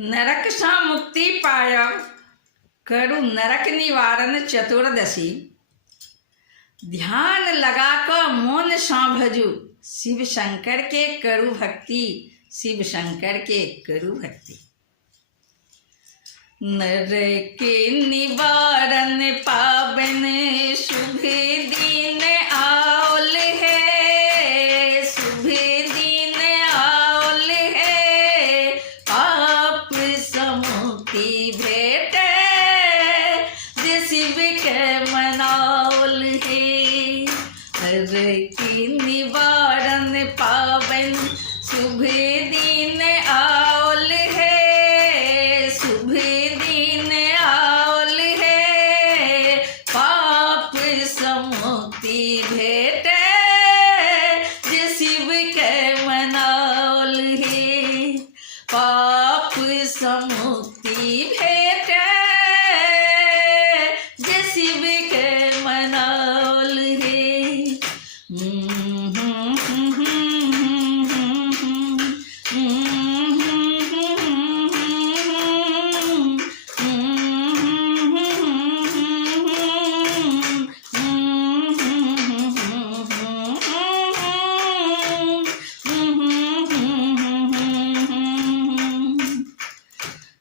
नरक सा मुक्ति पायब करु नरक निवारण चतुर्दशी। ध्यान लगा कर मौन सा भजू शिव शंकर के करु भक्ति, शिव शंकर के करु भक्ति। नरक निवारण पावन शुभ दिन आउल है, शुभ दिन आउल है। पाप समुक्ति भेट जे शिव के मनाउल है। नरक निवारण पावन शुभ दिन आउल है, शुभ दिन आउल है। पाप समुक्ति भेट जे शिव के मनाउल है। पाप समुक्ति भेट जे शिव के मनाउल है।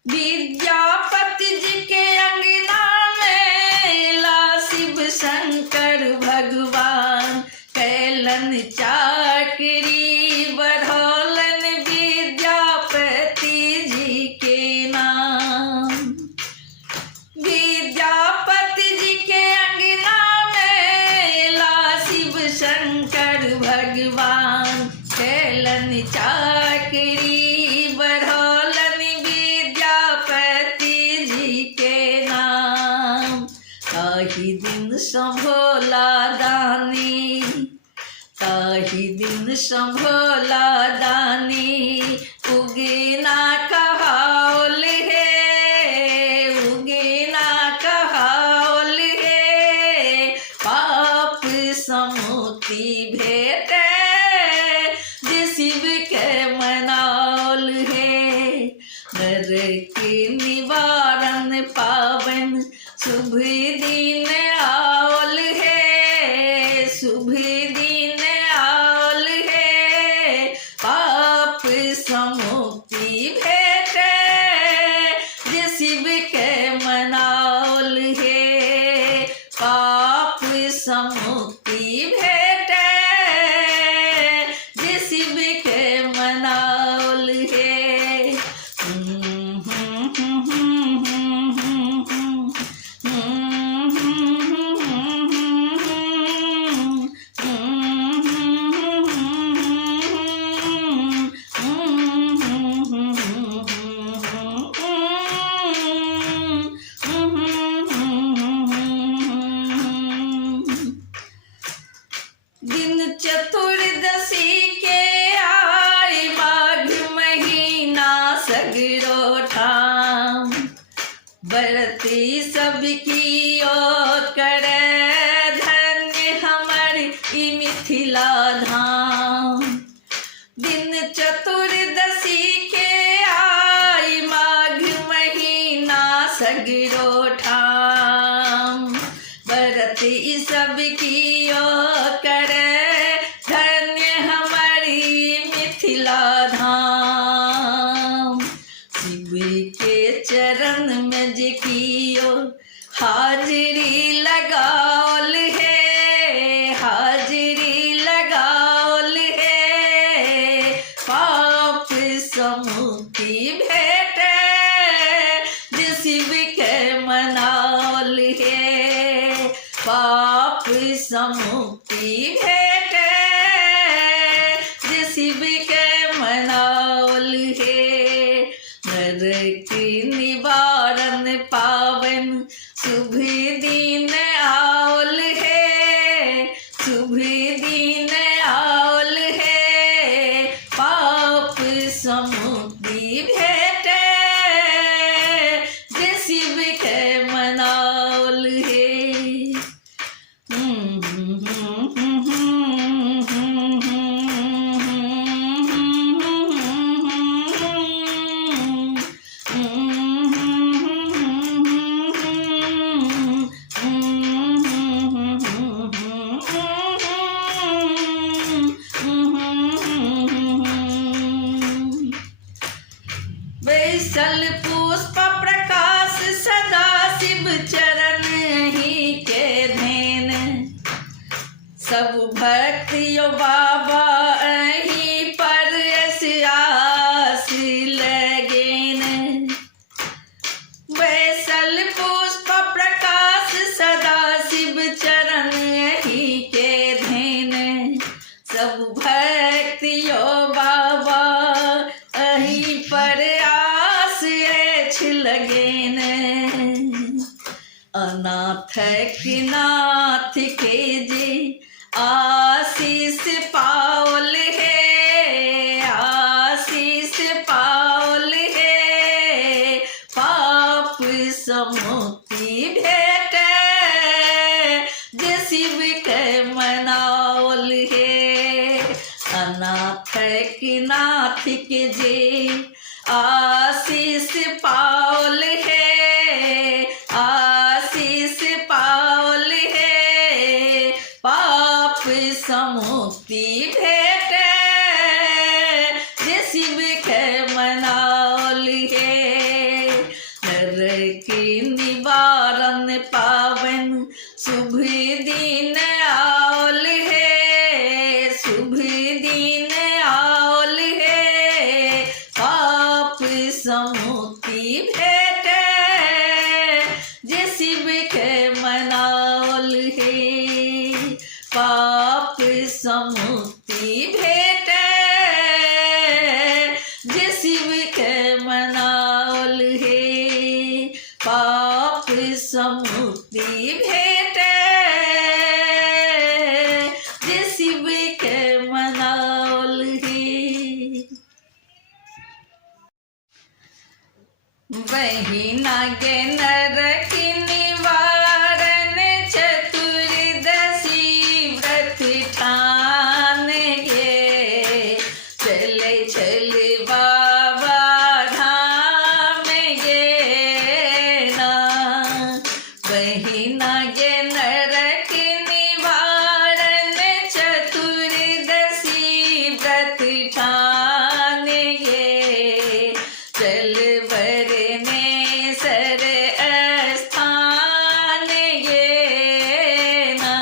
विद्यापति जी के अंगना में ला शिव शंकर भगवान। कैलन चाकरी बढ़ौलन विद्यापति जी के नाम। विद्यापति जी के अंगना में ला शिव शंकर भगवान। कैलन चाकरी बढ़ौलन विद्यापति जी के नाम। ताही दिन संभोला दानी, ताही दिन संभोला दानी। उगे ना कहाउल है, उगे ना कहाउल है। पाप समुक्ति भेट जे शिव के मनाउल है। नरक निवारण पावन शुभ दिन आउल है, शुभ दिन आउल है। पाप समुक्ति भेट जे शिव के मनाउल है। पाप समुक्ति भेट जे शिव के मनाउल है। दिन चतुर्दशी के आए माघ महीना सगरो ठाम। बरती सबकी ओर करे धन्य हमर ई मिथिला धाम। दिन चतुर्दशी के आए माघ महीना सगरो ठाम। बरती सबकी ओर करे धन्य हमारी मिथिला धाम। शिव के चरण में जे कियो हाजरी लगाउल है, हाजरी लगाउल है। पाप समुक्ति भेट जे शिव के मनाउल है। पाप समुक्ति भेट जे शिव के मनाउल है। नरक निवारण पावन शुभ दिन आउल है, शुभ दिन आउल है। पाप समुक्ति भेट जे शिव के मनाउल है। चरण ही के धेन सब भक्तियो बाबा ही पर आस लगेन वैसल पुष्प प्रकाश सदा शिव चरण ही के धेन सब भक्तियो बाबा अही पर आस लगेन अनाथ के नाथ के जे आशीष पावल है आशीष पावल है पाप समुक्ति भेट जे शिव के मनावल है अनाथ के नाथ के जे आशीष पावल है आशीष पावल है पाप समुक्ति भेट जे शिव के मनावल है नरक निवारण पावन शुभ दिन आवल है शुभ दिन आवल है पाप समुक्ति भेट जे शिव के मनावल है पाप समुक्ति भेट जे शिव के मनावल है पाप समुक्ति भेट जे शिव के मनावल है वही नागे नरक निवारण चतुर्दशी व्रत ठान गे चले चल बाबा धाम गे ना वही नागे नरक निवारण चतुर्दशी व्रत ठान गे चल बरने सर स्थान गे ना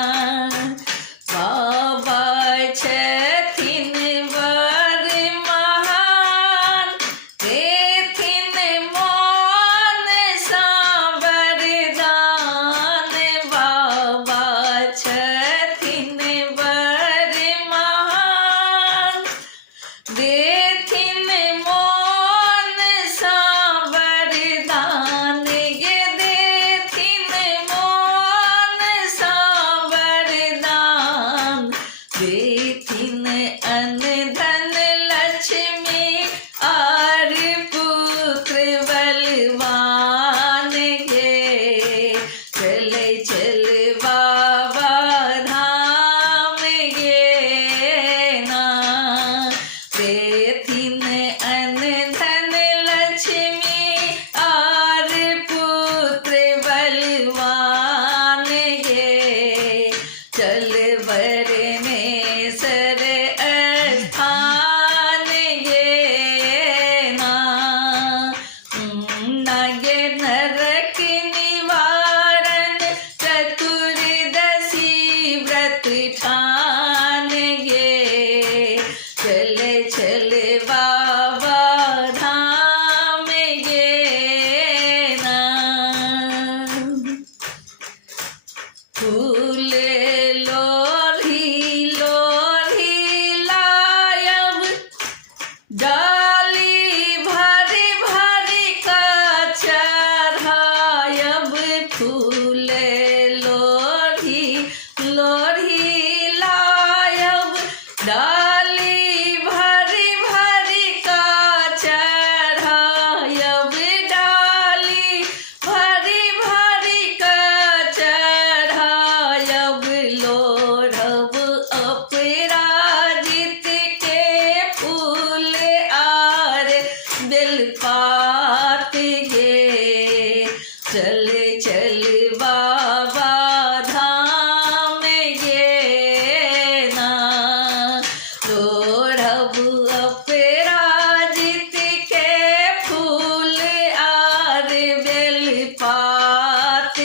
बाबा छथिन वर महान देथिन मौन सा वरदान बाबा छथिन वर महान देथिन मौन सा वरदान गे देथिन मौन सा वरदान देथिन अन्न धन लक्ष्मी आर पुत्र बलवान गे चले चल बाबा धाम गे ना देथिन अन्न धन लक्ष्मी आर पुत्र बलवान गे चल बरने सर स्थान गे ना नागे नरक निवारण चतुर्दशी व्रत ठान गे चले चल बाबा धाम गे ना फूल लोरी लोरी लायब डाली भरी भरी का चढ़ायब फूल लोरी लोरी लायब डाली भरी भरी का चढ़ायब डाली भरी भरी का चढ़ायब लोढ़ब अपराजित के फूल आर बेलपात गे चल चल बाबा धाम गे ना लोढ़ब अपराजित के फूल आर बेलपात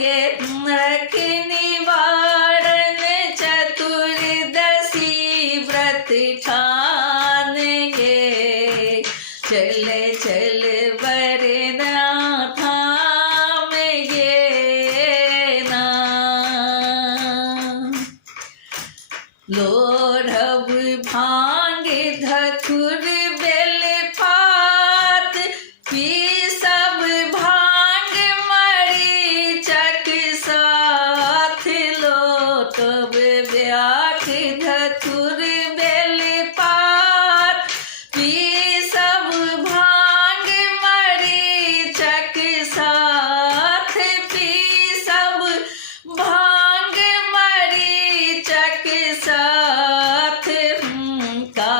गे रखनी वारन चतुर्दशी व्रत ठान गे चले चल वरना थाम गे ना लोढ़ब भांग धतुर बेल पात पी सब भांग मरी चक साथ लोटब ब्याख धतुर बेल पात पी सब भांग मरी चक साथ पी सब भांग मरी चक साथ का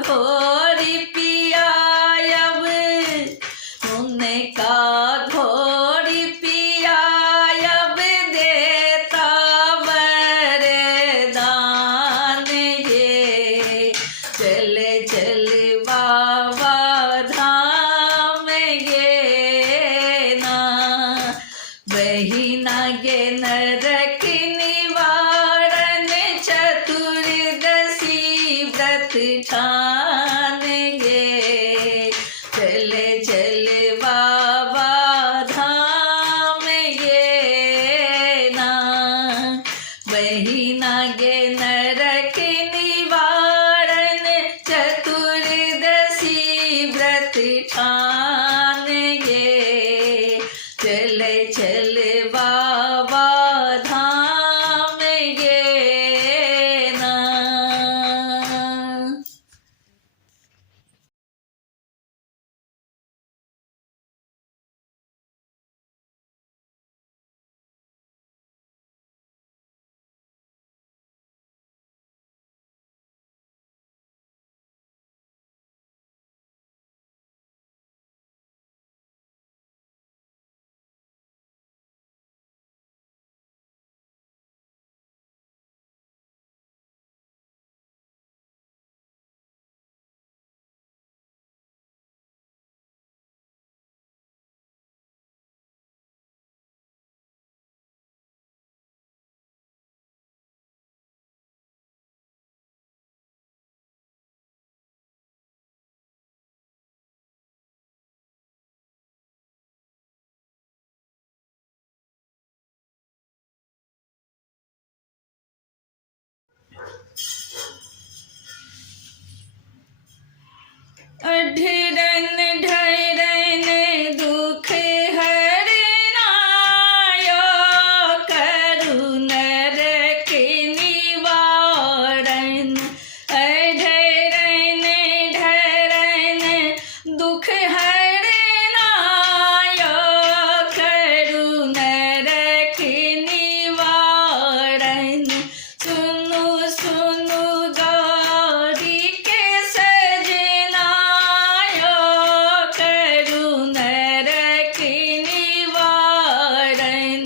घोरी पियायब उनका घोरी पियायब देता वरदान ये चले चल बाबा धाम गे ना बहिना गे नरक निवारण चतुर्दशी व्रत ठान गे चले चल बाबा धाम गे ना बहिना गे नरक निवारण चतुर्दशी व्रत ठान गे चले चल बाबा धाम गे ना अढरन ढरन दुख हरनायो करुण नरक निवारण अढरन ढरन दुख हरनायो करुण नरक निवारण सुनु सुनु गौरी के सजनायो करुण नरक निवारण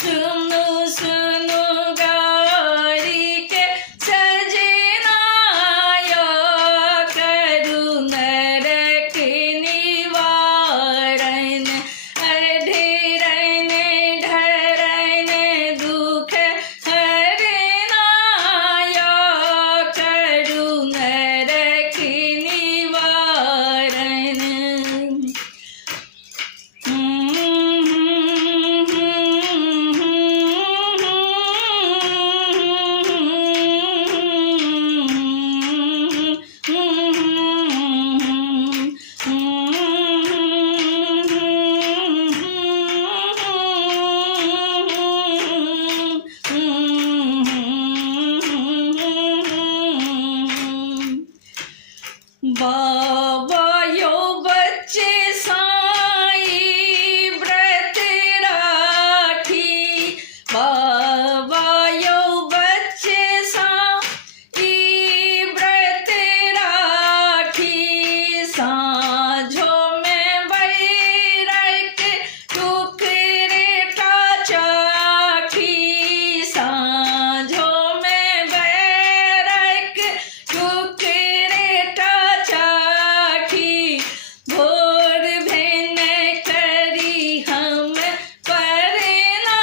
सुनु सुनु गौरी के सजनायो करुण नरक निवारण अढरन ढरन दुख हरनायो करुण नरक निवारण बाबा यो बच्चे साई व्रत राखी बाबा यो बच्चे साई व्रत राखी साँझों में बैरक टुकड़े का चाखी साँझों में बैरक टुकड़े का चाखी भोर भेन करी हम परना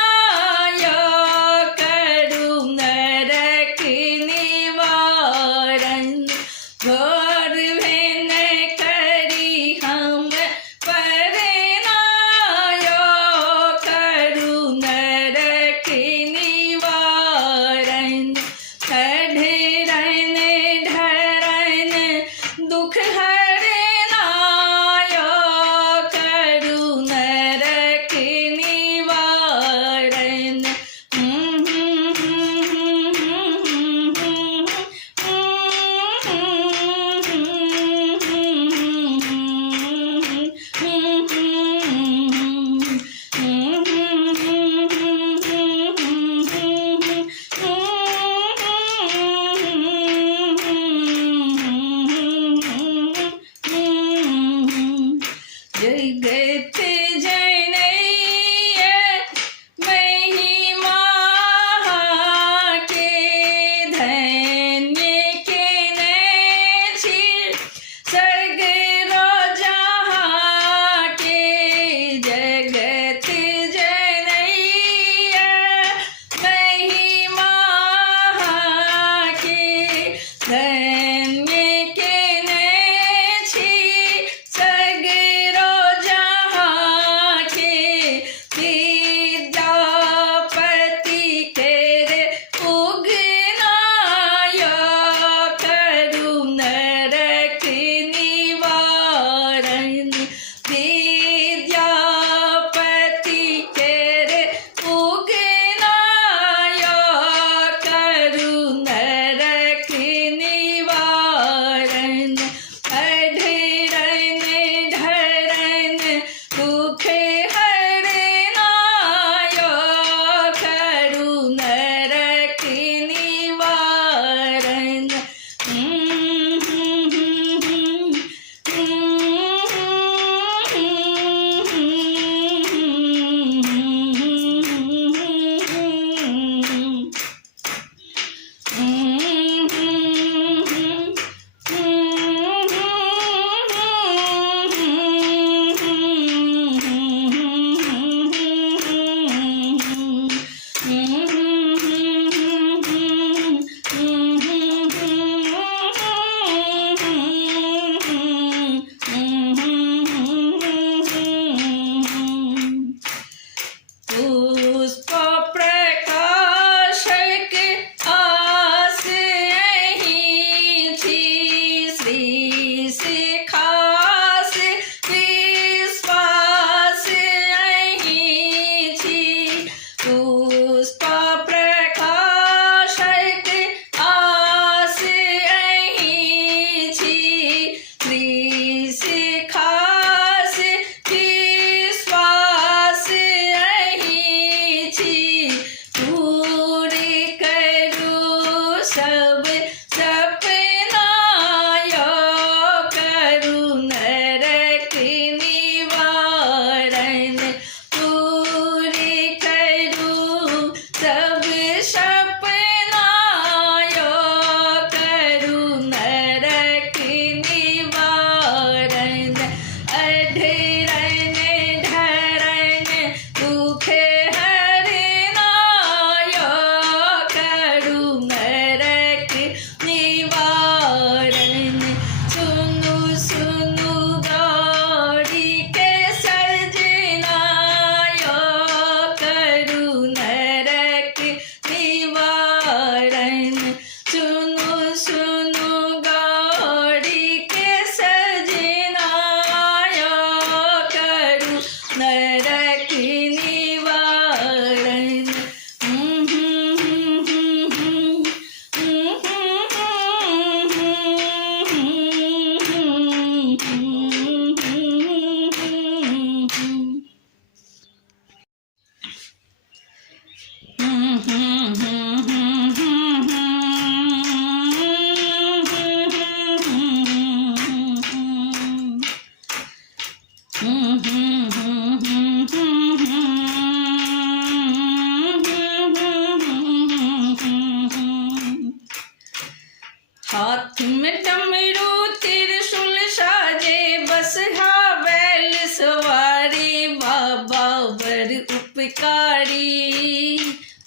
हाथ में डमरू त्रिशूल साजे बसहा बैल सवारी बाबा बर उपकारी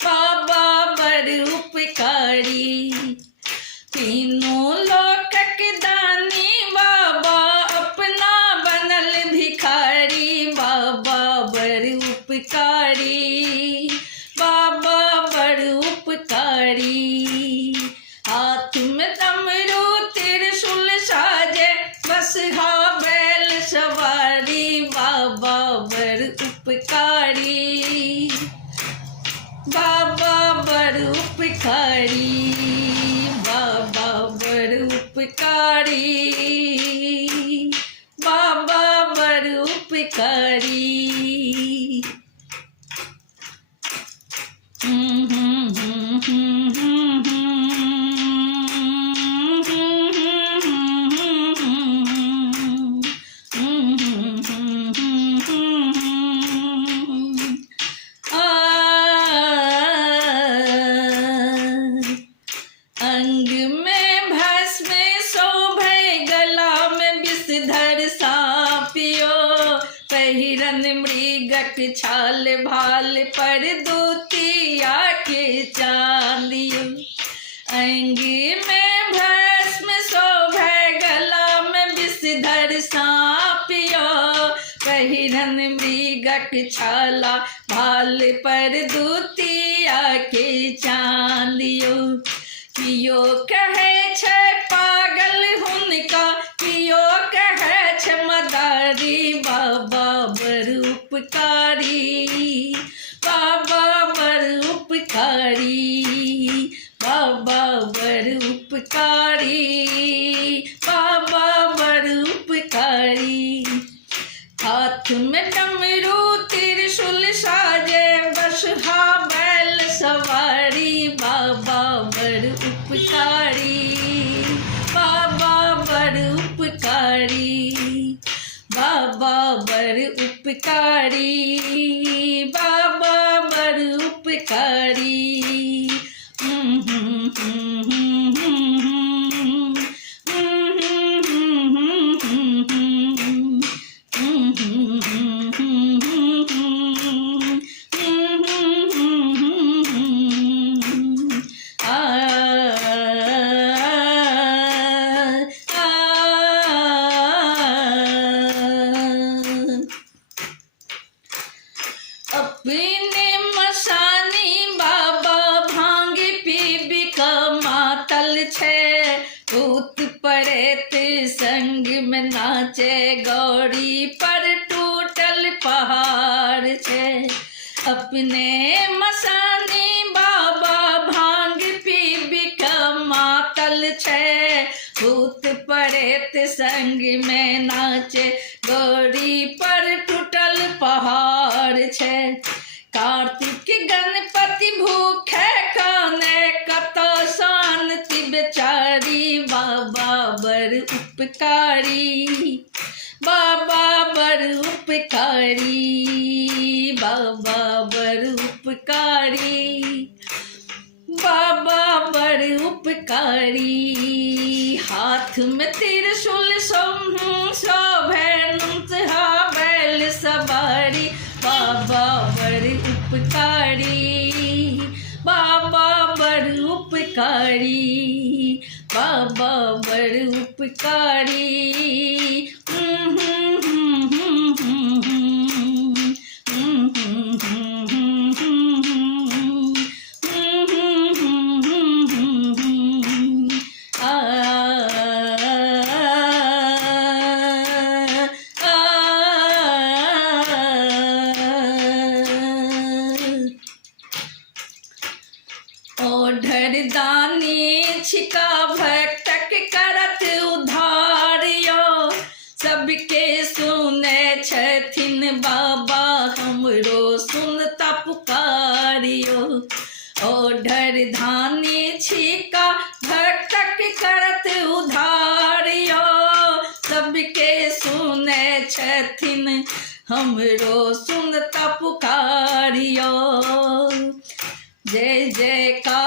बाबा बर उपकारी तीनों लोक के दानी बाबा अपना बनल भिखारी बाबा बर उपकारी बाबा बर उपकारी हाथ में डमरू त्रिशूल साजे बसहा बैल सवारी बाबा बर उपकारी बाबा बर उपकारी बाबा बर उपकारी बाबा बर उपकारी अंग में भस्म शोभे गला में विषधर सापियो पहिरन मृगक छाल भाल पर दूतिया के चालियो अंग में भस्म शोभे गला में विषधर सापियो पहिरन मृगक छाला भाल पर दूतिया के चालियो कियो कहे छे पागल हुनका कियो कहे छे मदारी बाबा बर उपकारी बाबा बर उपकारी बाबा बर उपकारी बाबा बर उपकारी हाथ में डमरू त्रिशूल साजे बसहा बैल सवारी बाबा बर उपकारी बाबा बर उपकारी बाबा बर उपकारी बाबा बर उपकारी अपने मसानी बाबा भांग पीबी का मातल छे भूत प्रेत संग में नाचे गौरी पर टूटल पहाड़ छे अपने मसानी बाबा भांग पीबी का मातल छे भूत प्रेत संग में नाचे गौरी पर टूटल पहाड़ छे कार्तिक गणपति भूखे काने कतो शांति बेचारी बाबा बर उपकारी बाबा बर उपकारी बाबा बर उपकारी बाबा बर उपकारी हाथ में त्रिशूल शोभे नुतहा बैल सवारी बाबा बर उपकारी बाबा बर उपकारी बाबा बर उपकारी ओढ़र दानी छिका भक्तक करत उधारियो सबके सुने छथिन बाबा हमरो सुनता पुकारियो ओढ़र धानी छिका भक्तक करत उधारियो सबके सुने छथिन हमरो सुनता पुकारियो जय जयकार